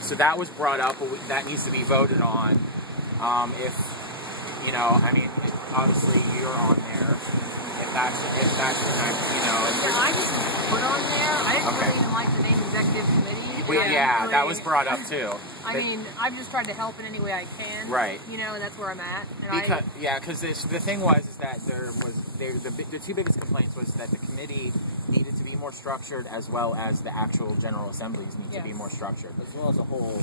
So that was brought up, but that needs to be voted on. If you know, I mean, obviously you're on there. If that's the night, you know. Yeah, I just put on there. I didn't really even like the name executive committee. Yeah, that was brought up too. I mean, I've just tried to help in any way I can. Right. You know, and that's where I'm at. Because the thing was is that the two biggest complaints was that the committee needed to be more structured, as well as the actual general assemblies need to be more structured, as well as the whole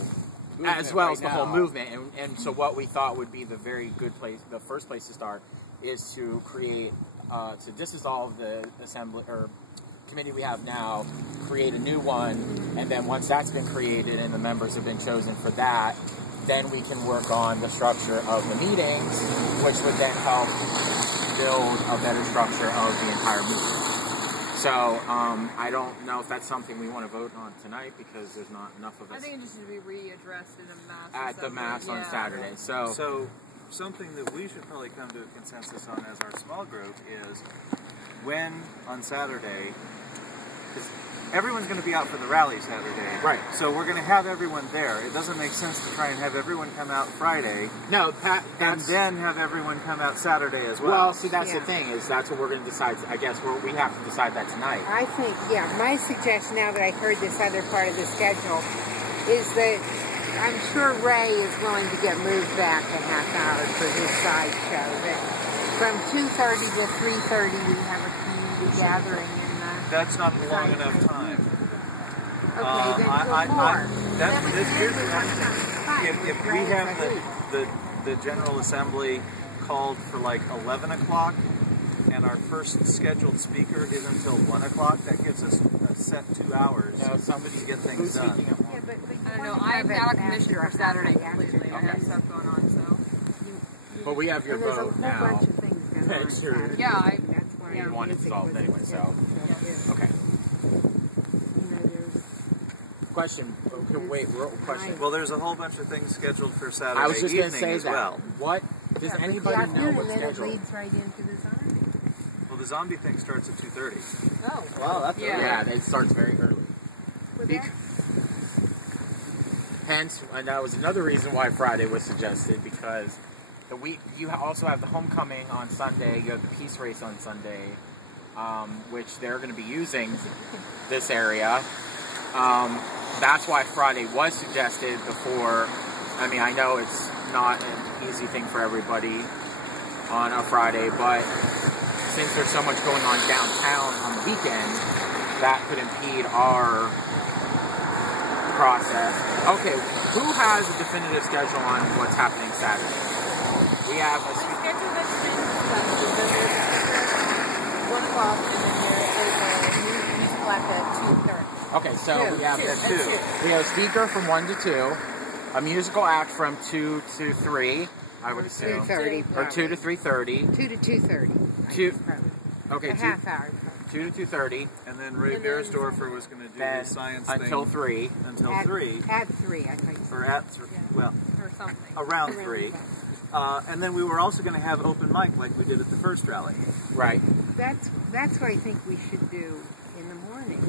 movement, whole movement. And so what we thought would be the very good place, the first place to start, is to create to dissolve the assembly or committee we have now, create a new one, and then once that's been created and the members have been chosen for that, then we can work on the structure of the meetings, which would then help build a better structure of the entire movement. So I don't know if that's something we want to vote on tonight, because there's not enough of us. I think it just should be readdressed in a mass at the mass on Saturday. So something that we should probably come to a consensus on as our small group is when on Saturday, because everyone's going to be out for the rally Saturday. Right. So we're going to have everyone there. It doesn't make sense to try and have everyone come out Friday. No, and then have everyone come out Saturday as well. Well, see, that's the thing, is that's what we're going to decide. I guess we have to decide that tonight. I think, my suggestion, now that I heard this other part of the schedule, is that I'm sure Ray is willing to get moved back a half hour for his sideshow. That from 2:30 to 3:30 we have a community gathering in the... That's not long enough time. Okay, then go more. If we have the General Assembly called for like 11 o'clock, and our first scheduled speaker is until 1 o'clock, that gives us a set 2 hours to get things done. I don't know. I'm out of commission for Saturday completely. I have stuff going on, so. But we have your vote now. That's You want it dissolved anyway, so. Okay. Question. Okay, wait, question. Well, there's a whole bunch of things scheduled for Saturday I was just going to evening say as that. well. What does anybody know what's and then scheduled? it leads right into the zombie. Well, the zombie thing starts at 2:30. Oh. Wow, that's Yeah, it starts very early. Hence, and that was another reason why Friday was suggested, because you also have the homecoming on Sunday, you have the peace race on Sunday, which they're going to be using this area. That's why Friday was suggested before. I mean, I know it's not an easy thing for everybody on a Friday, but since there's so much going on downtown on the weekend, that could impede our process. Okay, who has a definitive schedule on what's happening Saturday? We have a schedule that's been 1 o'clock, and then there's a musical act at 2:30. Okay, so we have We have a speaker from 1 to 2, a musical act from 2 to 3, I would assume. 2:30. Or 2 to 3:30. 2 to 2:30. Okay, a half hour. 2 to 2:30. And then Ray Beersdorfer was going to do the science thing. Until 3. Until 3. At 3, I think. Or at 3, well, or something. Around 3. And then we were also going to have open mic like we did at the first rally. Right. That's what I think we should do in the morning.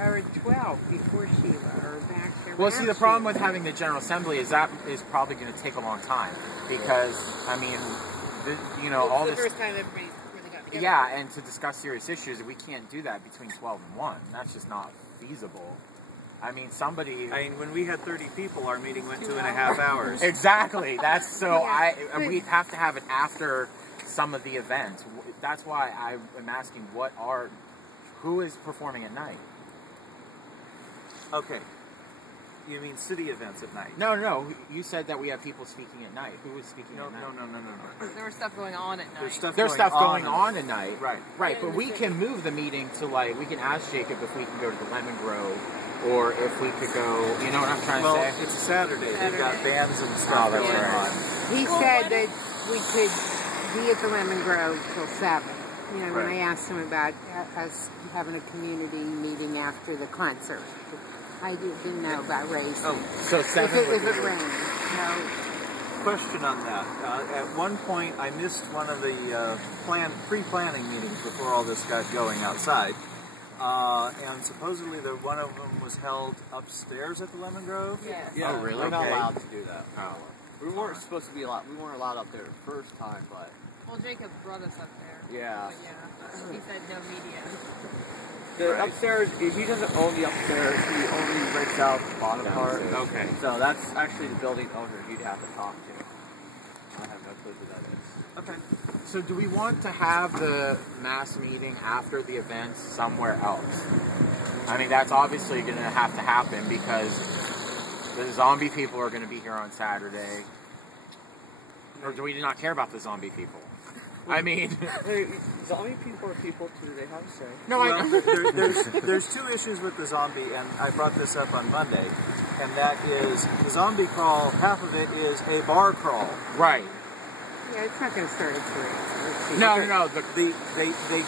Or at 12 before Sheila, or back there. Well, see, the problem with having the General Assembly is that is probably going to take a long time, because, I mean, all this... It's the first time everybody's really got together. Yeah, and to discuss serious issues, we can't do that between 12 and 1. That's just not feasible. I mean, when we had 30 people, our meeting went 2.5 hours. Exactly. That's so. We have to have it after some of the events. That's why I am asking, who is performing at night? Okay. You mean city events at night? No. You said that we have people speaking at night. Who is speaking at night? No. There was stuff going on at night. There's stuff going on at night. Right. But we can move the meeting to, like, we can ask Jacob if we can go to the Lemon Grove, or if we could go, you know what I'm trying to say? Well, it's Saturday. They've got bands and stuff going on. He said that we could be at the Lemon Grove till 7. You know, when I asked him about us having a community meeting after the concert. I didn't know about race. Oh, so 7 if it rained. No. Question on that. At one point, I missed one of the pre-planning meetings before all this got going outside. And supposedly one of them was held upstairs at the Lemon Grove. Yes. Yeah, Oh, really? we're not Okay. allowed to do that. Oh. We weren't supposed to be allowed. We weren't allowed up there the first time, but Well, Jacob brought us up there. yeah. But yeah, he said no media. The upstairs, he doesn't own the upstairs. He only rents out the bottom part. Okay. So that's actually the building owner you'd have to talk to. I have no clue who that is. Okay. So do we want to have the mass meeting after the event somewhere else? I mean, that's obviously going to have to happen because the zombie people are going to be here on Saturday. Or do we not care about the zombie people? I mean... Hey, zombie people are people too. They have a say. No, Well, there's two issues with the zombie, and I brought this up on Monday, and that is the zombie crawl, half of it is a bar crawl. Right. Yeah, it's not going to start at 3. No, no. They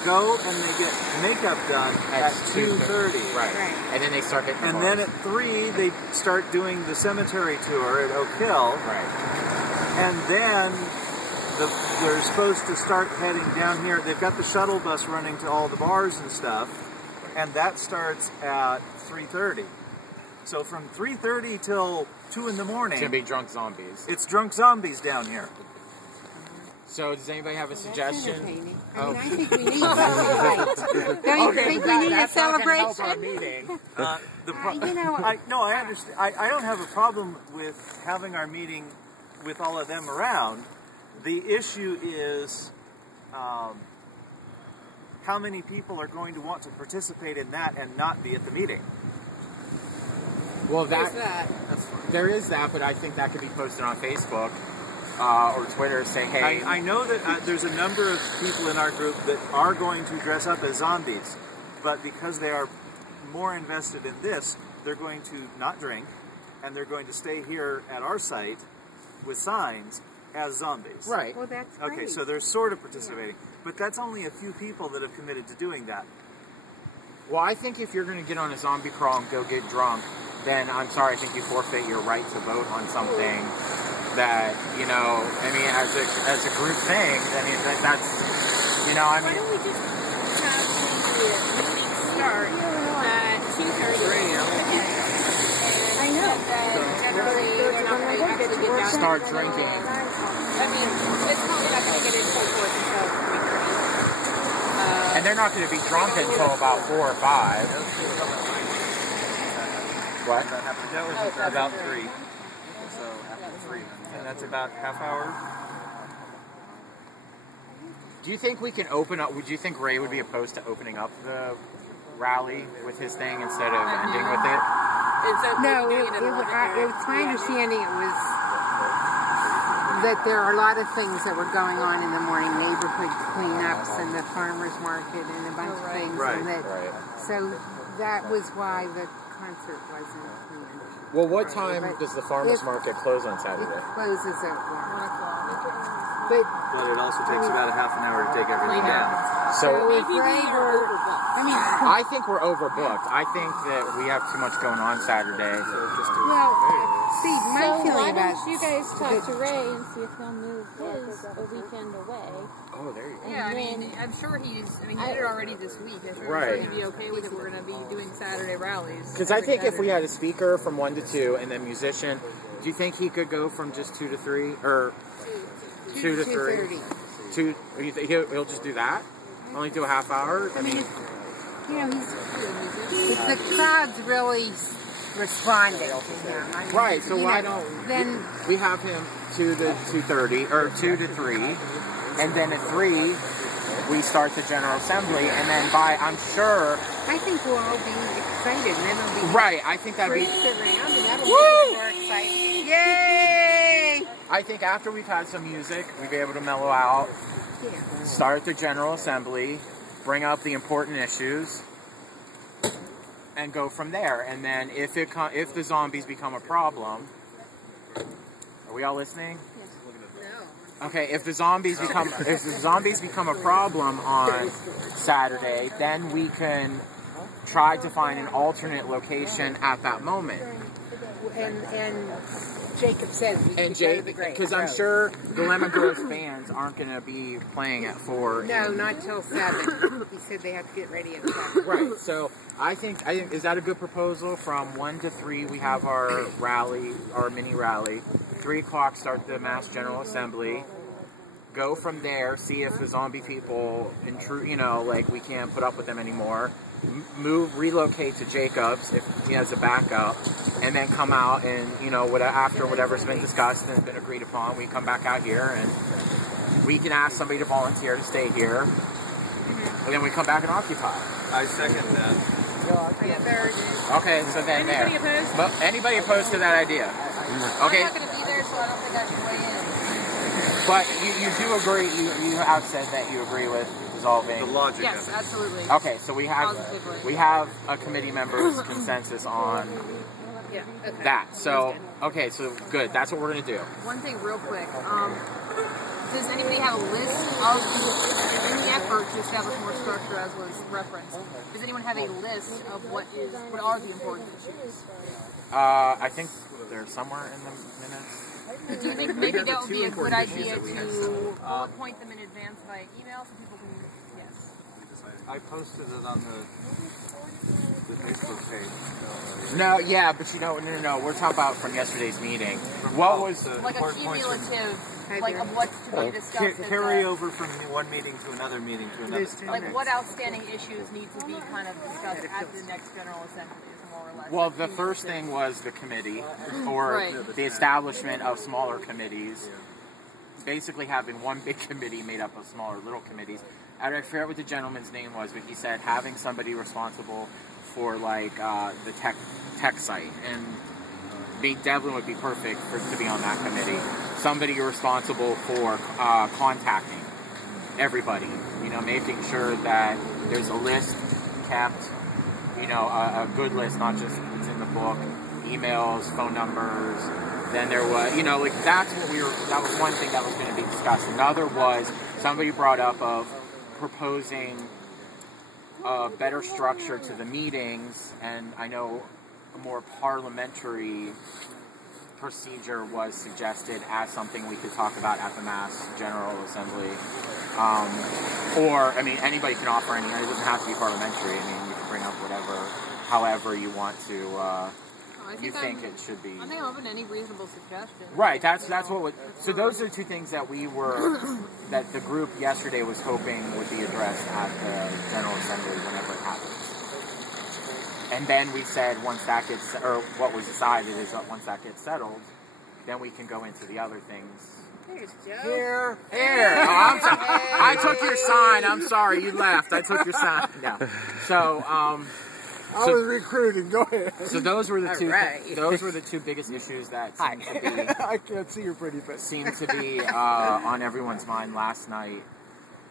go and they get makeup done at 2:30. Right. Right. And then they start hitting the And bars. then at 3, they start doing the cemetery tour at Oak Hill. Right. And then they're supposed to start heading down here. They've got the shuttle bus running to all the bars and stuff. And that starts at 3:30. So from 3:30 till 2 in the morning, It's going to be drunk zombies. it's drunk zombies down here. So does anybody have a suggestion? Entertaining. I Oh. mean, I think we need to celebrate. Don't you think we need a celebration? Meeting. You know, I understand. I don't have a problem with having our meeting with all of them around. The issue is how many people are going to want to participate in that and not be at the meeting. Well, There's that. there is that, but I think that could be posted on Facebook or Twitter. Say, hey, I know that there's a number of people in our group that are going to dress up as zombies, but because they are more invested in this, they're going to not drink, and they're going to stay here at our site with signs as zombies. right. well, that's great. Okay, so they're sort of participating, but that's only a few people that have committed to doing that. Well, I think if you're going to get on a zombie crawl and go get drunk, then I'm sorry, I think you forfeit your right to vote on something that, you know, I mean, as a group thing, I mean, that's, you know, I Why mean, don't we just have the meeting start at 2:30? I know. Generally, they're not going to actually get down. start drinking. I mean, it's probably not going to get in full force until 3:30. And they're not going to be drunk until about 4 or 5. What? That was about 3. So after 3, and that's about half hour. Do you think we can open up? Would you think Ray would be opposed to opening up the rally with his thing instead of ending with it? No, it's my understanding it was that there are a lot of things that were going on in the morning, neighborhood cleanups and the farmers market and a bunch of things. Right. And that, Right. So that was why the concert wasn't planned. Well, what time But does the farmers it- market close on It Saturday? closes at 1. But But it also takes about a half an hour to take everything down. So if Ray were, I mean, I think we're overbooked. I think that we have too much going on Saturday. well, see, my So feeling why about don't you guys talk to Ray and see if he'll move his a weekend away? Oh, there you go. Yeah, I mean, I'm sure he did it already this week. I'm sure Right. he'd be okay with it. We're going to be doing Saturday rallies. Because I every think if we Saturday. had a speaker from 1 to 2 and then musician, do you think he could go from just 2 to 3 or 2 to 3? 2:30. 2. You think he'll just do that? Only do a half hour? I mean, You know, if the crowd's really responding to him. I mean, right. So you why know, don't then we have him 2 to 2:30 or 2 to 3, and then at 3 we start the General Assembly, and then by I'm sure. I think we'll all be excited, and then it'll be Right. I think that'd be. freaks around, and that'll Woo! be more exciting. Yay! I think after we've had some music, we'll be able to mellow out, Yeah. start the General Assembly, bring up the important issues, and go from there. And then if the zombies become a problem, are we all listening? No. Okay, if the zombies become a problem on Saturday, then we can try to find an alternate location at that moment. and Jacob says we And should go to Jake, the Great because I'm Road. sure the Lemongrass bands aren't going to be playing at 4. No, not till 7. He said they have to get ready at 7. Right. So I think is that a good proposal? From 1 to 3, we have our rally, our mini rally. 3 o'clock start the Mass General Assembly. Go from there, see if the zombie people, like we can't put up with them anymore. Relocate to Jacobs if he has a backup, and then come out and after whatever's been discussed and has been agreed upon, we come back out here and we can ask somebody to volunteer to stay here, and then we come back and occupy. I second that. Okay, so then Anybody opposed? But anybody opposed to that idea? Okay. I'm not going to be there, so I don't think I should weigh in. But you do agree, you have said that you agree with dissolving. The logic Yes, of it. absolutely. Okay, so we have Positively. a committee member's consensus on Yeah. Okay. that. So okay, so good. That's what we're gonna do. One thing real quick. Does anybody have a list of, in the effort to establish more structure as was referenced, does anyone have a list of what are the important issues? I think they're somewhere in the minutes. Do you think maybe that would be a good idea to bullet point them in advance via email so people can, yes. I posted it on the Facebook page. No, yeah, but no. We're talking about from yesterday's meeting. What was Like a cumulative, like of what's to be discussed. Carry over from one meeting to another meeting to another. Like what outstanding issues need to be kind of discussed at the next General Assembly is more or less. Well, the first thing was the committee, or Right. the establishment of smaller committees. Basically having one big committee made up of smaller little committees. I forget what the gentleman's name was, but he said having somebody responsible for the tech site, and Devlin would be perfect to be on that committee. Somebody responsible for contacting everybody, making sure that there's a list kept, a good list, not just it's in the book, emails, phone numbers. Then there was, that was one thing that was going to be discussed. Another was somebody brought up of proposing a better structure to the meetings, and I know a more parliamentary procedure was suggested as something we could talk about at the Mass General Assembly. Anybody can offer any, it doesn't have to be parliamentary. You can bring up however you want to, you think it should be. I think I'm open to any reasonable suggestions. Right, that's what so those are two things that that the group yesterday was hoping would be addressed at the General Assembly whenever it happens. And then we said what was decided is that once that gets settled, then we can go into the other things. There's Joe. Here. Oh, I took your sign. I'm sorry, you left. I took your sign. Yeah. So, I was recruiting. Go ahead. So those were the two. Right. Those were the two biggest issues that seemed to be. I can't see your pretty face. Seemed to be on everyone's mind last night.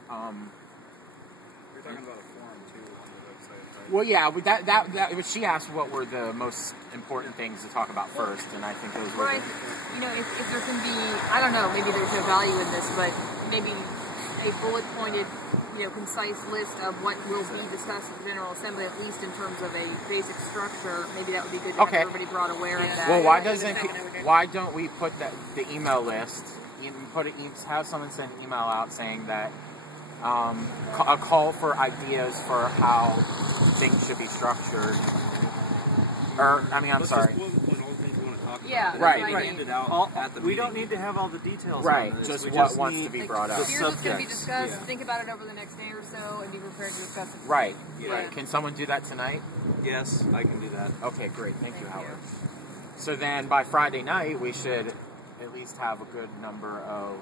You're talking about a forum too on the website, right? Well, yeah. She asked what were the most important things to talk about first, and I think those were. Right. If there can be, I don't know, maybe there's no value in this, but maybe a bullet-pointed, concise list of what will be discussed at the General Assembly, at least in terms of a basic structure. Maybe that would be good to have everybody brought aware of that. Well, why don't we put the email list? Have someone send an email out saying that a call for ideas for how things should be structured. I'm sorry. Yeah, right. We don't need to have all the details. Right, on this. just we what just wants need to be brought up. Here's what's going to be discussed. Think about it over the next day or so, and be prepared to discuss it. Right. Yeah. Right. Can someone do that tonight? Yes, I can do that. Okay, great. Thank you, Howard. So then by Friday night, we should at least have a good number of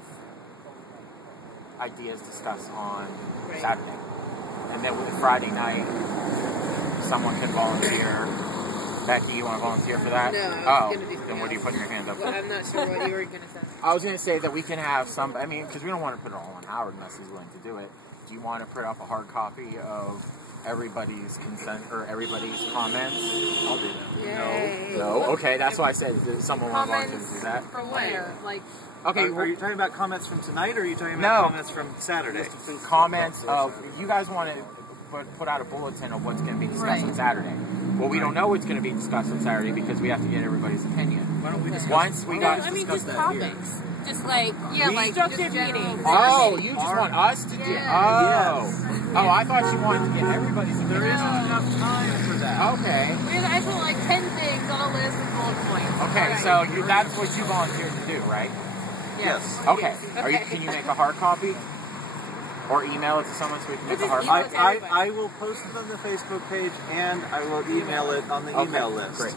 ideas discussed on Saturday. And then with Friday night, someone can volunteer. Becky, you want to volunteer for that? No, I was going to do then what are you putting your hand up for? Well, I'm not sure what you were going to say. I was going to say that we can have some, because we don't want to put it all on Howard unless he's willing to do it. Do you want to put up a hard copy of everybody's consent or everybody's comments? I'll do that. Yay. No? Okay, that's why I said someone want to do that. From where? Okay, Are you talking about comments from tonight, or are you talking about comments from Saturday? Comments of, you guys want to put out a bulletin of what's going to be discussed on Saturday. Well, we don't know what's going to be discussed on Saturday because we have to get everybody's opinion. Why don't we discuss? Once we got. I mean, just discuss that here. topics. Just like, like structured just general meetings. Oh, you just want us to do? Yeah. Oh, oh, I thought you wanted to get everybody's opinion. There isn't enough time for that. Okay. I put like 10 things on a list with bullet points. Okay, All right. so that's what you volunteered to do, right? Yes. Okay. Can you make a hard copy? Or email it to someone so we can make a hard copy? I will post it on the Facebook page and I will email it on the email list. Great.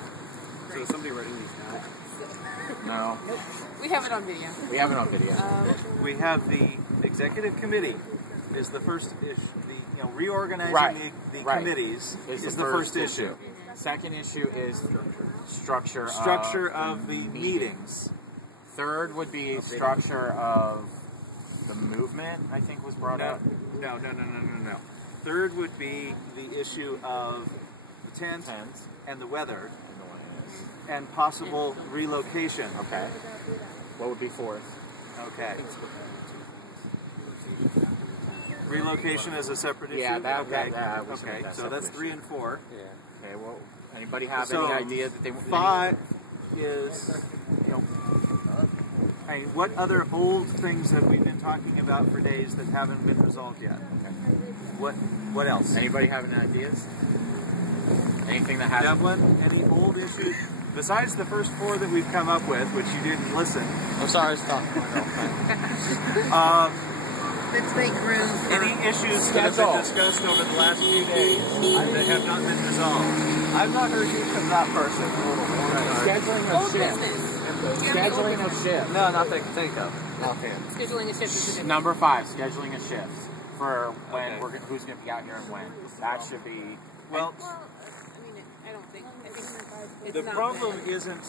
So is somebody writing these down? No. We have it on video. We have it on video. We have the executive committee is the first issue. Reorganizing the committees is the first issue. Second issue is structure of the meetings. Third would be structure of the movement, I think was brought up. No. Third would be the issue of the tent and the weather and possible relocation. Okay. What would be fourth? Okay. Relocation is a separate issue? Yeah, okay. okay, So that's 3 and 4. Yeah. Okay, well, anybody have any idea that they... 5 is, what other old things have we been talking about for days that haven't been resolved yet? Okay. What else? Anybody have any ideas? Anything that hasn't... Devlin, any old issues? Besides the first 4 that we've come up with, which you didn't listen. I'm sorry, stop. Let's make room for... Any issues that have been discussed over the last few days that have not been resolved? I've not heard you from that person. Scheduling of shifts. Scheduling of shifts. No, nothing to think of. Nothing. Scheduling a shift is a Number 5, scheduling of shifts for when who's going to be out here and when. That should be... Well, I don't think... the problem isn't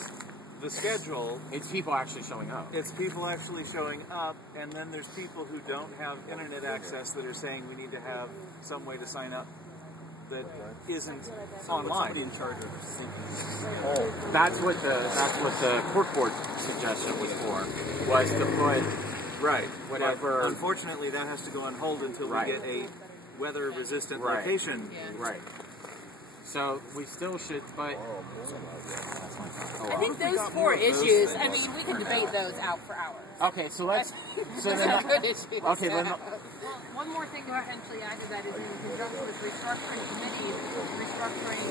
the schedule. It's people actually showing up. It's people actually showing up, and then there's people who don't have internet access that are saying we need to have some way to sign up that isn't online. Somebody in charge of That's what the court board suggestion was for, was to put whatever. But unfortunately, that has to go on hold until we get a weather-resistant location. Right. So we still should, but I think those 4 issues, I mean, we can debate those out for hours. okay. So let's. So Those then, are good issues. okay. Then, One more thing to actually add to that is in conjunction with restructuring committees, restructuring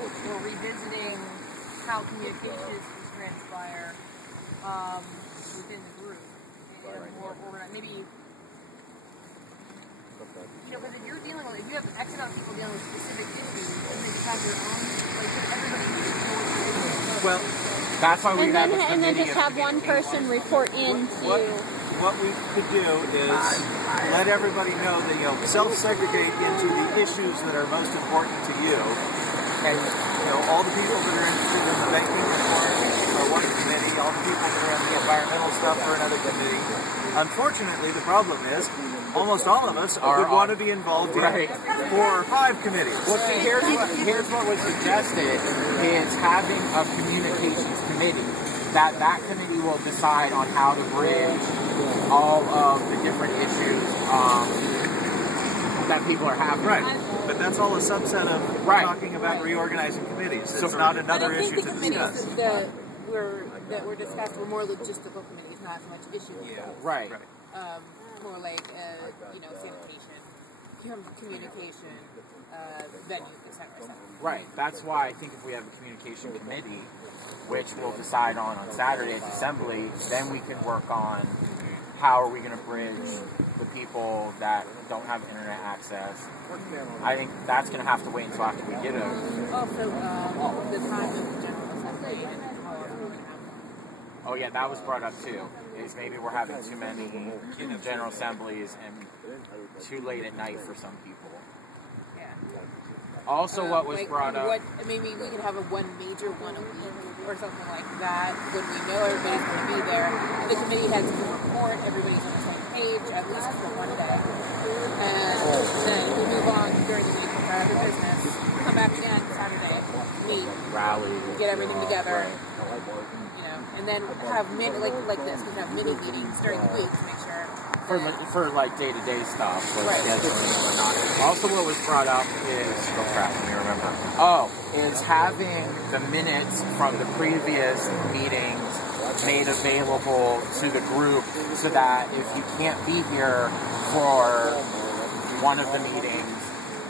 or revisiting how communications transpire within the group. And or maybe, because if you're dealing with, if you have X amount of people dealing with specific issues, and then you have your own, like, everybody needs to know what to do. Well, that's why we And have then, a and then committee just have one person report into. what we could do is let everybody know that self-segregate into the issues that are most important to you, and all the people that are interested in the banking reform are one committee, all the people that are in the environmental stuff are another committee. Unfortunately, the problem is almost all of us would want to be involved in 4 or 5 committees. Well, see, here's what was suggested is having a communications committee. That committee will decide on how to bridge all of the different issues that people are having. Right. But that's all a subset of talking about reorganizing committees. It's not another issue to discuss. That were discussed were more logistical committees, not so much issues. Yeah. Right. More like, sanitation, communication, venues, etc. Right. That's why I think if we have a communication committee, which we'll decide on Saturday's assembly, then we can work on how are we going to bridge the people that don't have internet access. I think that's going to have to wait until after we get a... Also, the time of the general assembly and how often we're going to have one. Oh yeah, that was brought up too. Is maybe we're having too many general assemblies and too late at night for some people. Yeah. Also, what was brought up... Maybe we could have one major one a week or something like that when we know everybody's going to be there. The committee has to report, everybody's on the same page, at least for one day. And then we move on during the week with our other business. Come back again Saturday, meet, rally, get everything together. And then have like this. We can have mini meetings during the week to make sure for like day-to-day stuff, like scheduling and whatnot. Also, what was brought up is is having the minutes from the previous meetings made available to the group, so that if you can't be here for one of the meetings,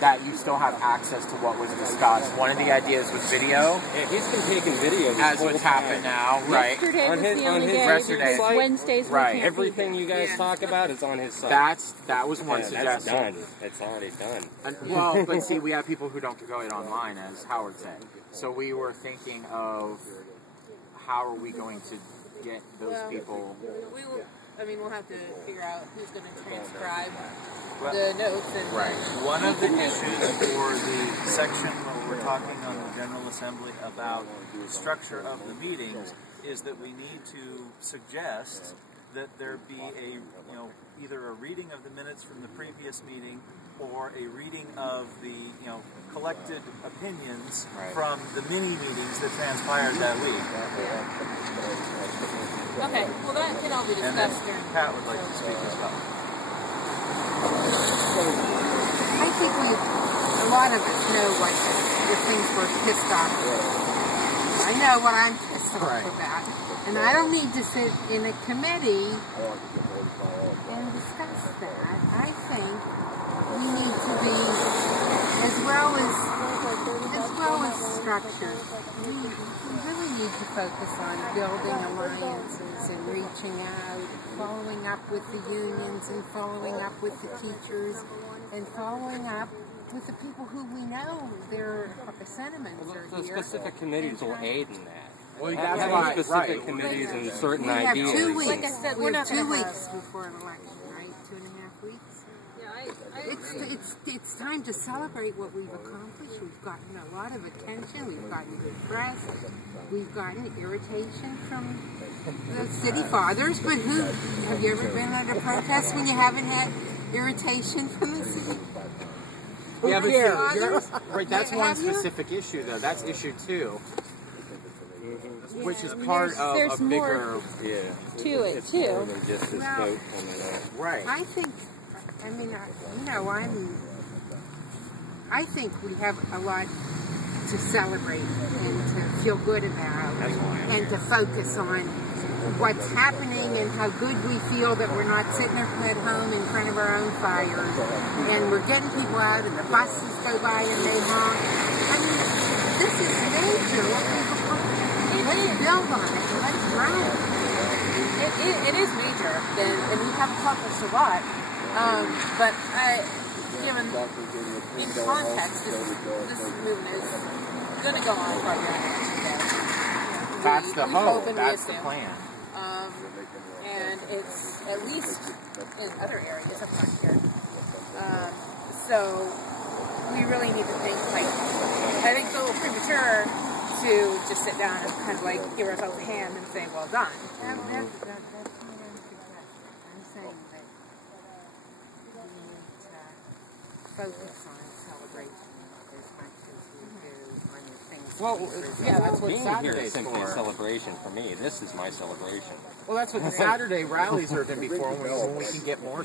that you still have access to what was discussed. One of the ideas was video. Yeah, he's been taking video. As what's happened now, right? Yesterday was the only day. Yesterday. Wednesdays, right? Everything you guys talk about is on his site. That was one suggestion. That's done. It's already done. Well, but see, we have people who don't go it online, as Howard said. So we were thinking of how are we going to get those people. We'll have to figure out who's going to transcribe the notes. And One of the issues for the section where we're talking on the General Assembly about the structure of the meetings is that we need to suggest that there be either a reading of the minutes from the previous meeting or a reading of the collected opinions from the mini meetings that transpired that week. Okay, well that can all be discussed during. Pat would like to speak as well. I think a lot of us know what the things we're pissed off about. I know what I'm pissed off about. And I don't need to sit in a committee and discuss that. I think we need to be, as well as structured, we really need to focus on building alliances and reaching out, following up with the unions and following up with the teachers and following up with the people who we know their sentiments are here. The specific committees will aid in that. Well, that's why specific committees and certain we have ideas. 2 weeks. Like I said, we have 2 weeks before an election, right? 2.5 weeks. It's time to celebrate what we've accomplished. We've gotten a lot of attention. We've gotten good press. We've gotten irritation from the city fathers. But have you ever been at a protest when you haven't had irritation from the city? Yeah, but that's one specific issue, though. That's issue 2. Which is part of a bigger to it too. More than just this vote coming up. Right. I think we have a lot to celebrate and to feel good about and to focus on what's happening and how good we feel that we're not sitting at home in front of our own fires and we're getting people out and the buses go by and they honk. This is major what we've accomplished. Let's build on it and let's grow. It is major, and we have accomplished a lot. But given in context, this movement is going to go on for a That's the hope. That's the plan. And it's at least in other areas. I'm not here. So we really need to think. I think it's a little premature to just sit down and kind of give ourselves a hand and say, well done. That's not unsuccessful. I'm saying that we need to focus on celebration as much as we do on the things. Well, that's what Saturday's simply for. a celebration for me. This is my celebration. Well, that's what the Saturday rallies are going to be for, when we can get more